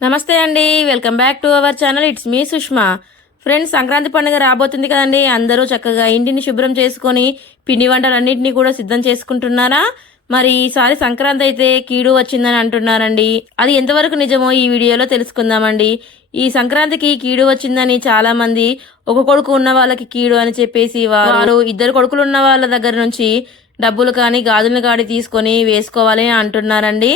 నమస్తే అండి. Welcome back to our channel. It's me Sushma. Friends Sankranti పండుగ రాబోతుంది కదండి. అందరూ చక్కగా ఇంటిని శుభ్రం చేసుకొని పిండి వంటలన్నింటినీ కూడా సిద్ధం చేసుకుంటున్నారా? మరి ఈసారి సంక్రాంతి అయితే కీడు వచ్చిందని అంటున్నారండి. అది ఎంతవరకు నిజమో ఈ వీడియోలో తెలుసుకుందామండి. ఈ సంక్రాంతికి కీడు వచ్చిందని చాలా మంది ఒక కొడుకు ఉన్న వాళ్ళకి కీడు అని చెప్పేసి వారు ఇద్దరు కొడుకులు ఉన్న వాళ్ళ దగ్గర నుంచి డబ్బులు కానీ గాజులు కానీ తీసుకొని వేసుకోవాలి అంటున్నారండి.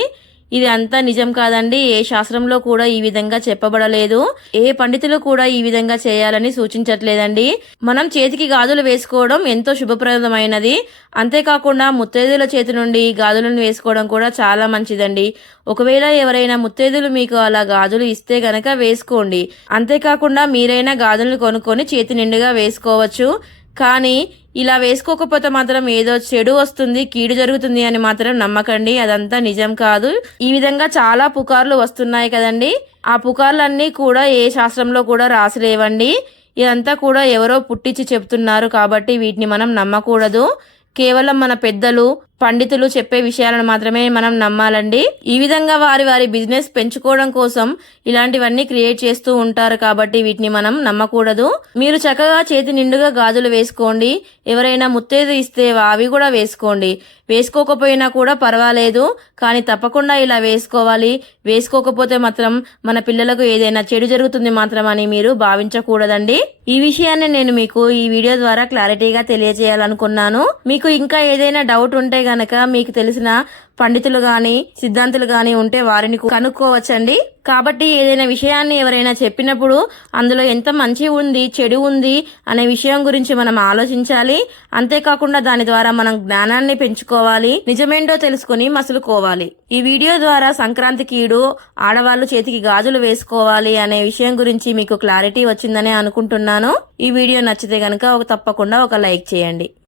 ఇది అంతా నిజం కాదండి. ఏ శాస్త్రంలో కూడా ఈ విధంగా చెప్పబడలేదు. ఏ పండితులు కూడా ఈ విధంగా చేయాలని సూచించట్లేదండి. మనం చేతికి గాజులు వేసుకోవడం ఎంతో శుభప్రదమైనది. అంతేకాకుండా ముత్తైదుల చేతి నుండి గాజులను వేసుకోవడం కూడా చాలా మంచిదండి. ఒకవేళ ఎవరైనా ముత్తైదులు మీకు అలా గాజులు ఇస్తే గనక వేసుకోండి. అంతేకాకుండా మీరైనా గాజులను కొనుక్కొని చేతి నిండుగా వేసుకోవచ్చు. కానీ ఇలా వేసుకోకపోతే మాత్రం ఏదో చెడు వస్తుంది కీడు జరుగుతుంది అని మాత్రం నమ్మకండి. అదంతా నిజం కాదు. ఈ విధంగా చాలా పుకార్లు వస్తున్నాయి కదండి. ఆ పుకార్లన్నీ కూడా ఏ శాస్త్రంలో కూడా రాసిలేవండి. ఇదంతా కూడా ఎవరో పుట్టించి చెప్తున్నారు కాబట్టి వీటిని మనం నమ్మకూడదు. కేవలం మన పెద్దలు పండితులు చెప్పే విషయాలను మాత్రమే మనం నమ్మాలండి. ఈ విధంగా వారి వారి బిజినెస్ పెంచుకోవడం కోసం ఇలాంటివన్నీ క్రియేట్ చేస్తూ ఉంటారు కాబట్టి వీటిని మనం నమ్మకూడదు. మీరు చక్కగా చేతి నిండుగా గాజులు వేసుకోండి. ఎవరైనా ముత్తేదు ఇస్తే అవి కూడా వేసుకోండి. వేసుకోకపోయినా కూడా పర్వాలేదు కానీ తప్పకుండా ఇలా వేసుకోవాలి. వేసుకోకపోతే మాత్రం మన పిల్లలకు ఏదైనా చెడు జరుగుతుంది మాత్రం అని మీరు భావించకూడదండి. ఈ విషయాన్ని నేను మీకు ఈ వీడియో ద్వారా క్లారిటీగా తెలియజేయాలనుకున్నాను. మీకు ఇంకా ఏదైనా డౌట్ ఉంటే గనక మీకు తెలిసిన పండితులు గాని సిద్ధాంతులు గాని ఉంటే వారిని కనుక్కోవచ్చండి. కాబట్టి ఏదైనా విషయాన్ని ఎవరైనా చెప్పినప్పుడు అందులో ఎంత మంచి ఉంది చెడు ఉంది అనే విషయం గురించి మనం ఆలోచించాలి. అంతేకాకుండా దాని ద్వారా మనం జ్ఞానాన్ని పెంచుకోవాలి నిజమేంటో తెలుసుకుని మసులుకోవాలి. ఈ వీడియో ద్వారా సంక్రాంతి కీడు ఆడవాళ్ళు చేతికి గాజులు వేసుకోవాలి అనే విషయం గురించి మీకు క్లారిటీ వచ్చిందని అనుకుంటున్నాను. ఈ వీడియో నచ్చితే గనక ఒక తప్పకుండా ఒక లైక్ చేయండి.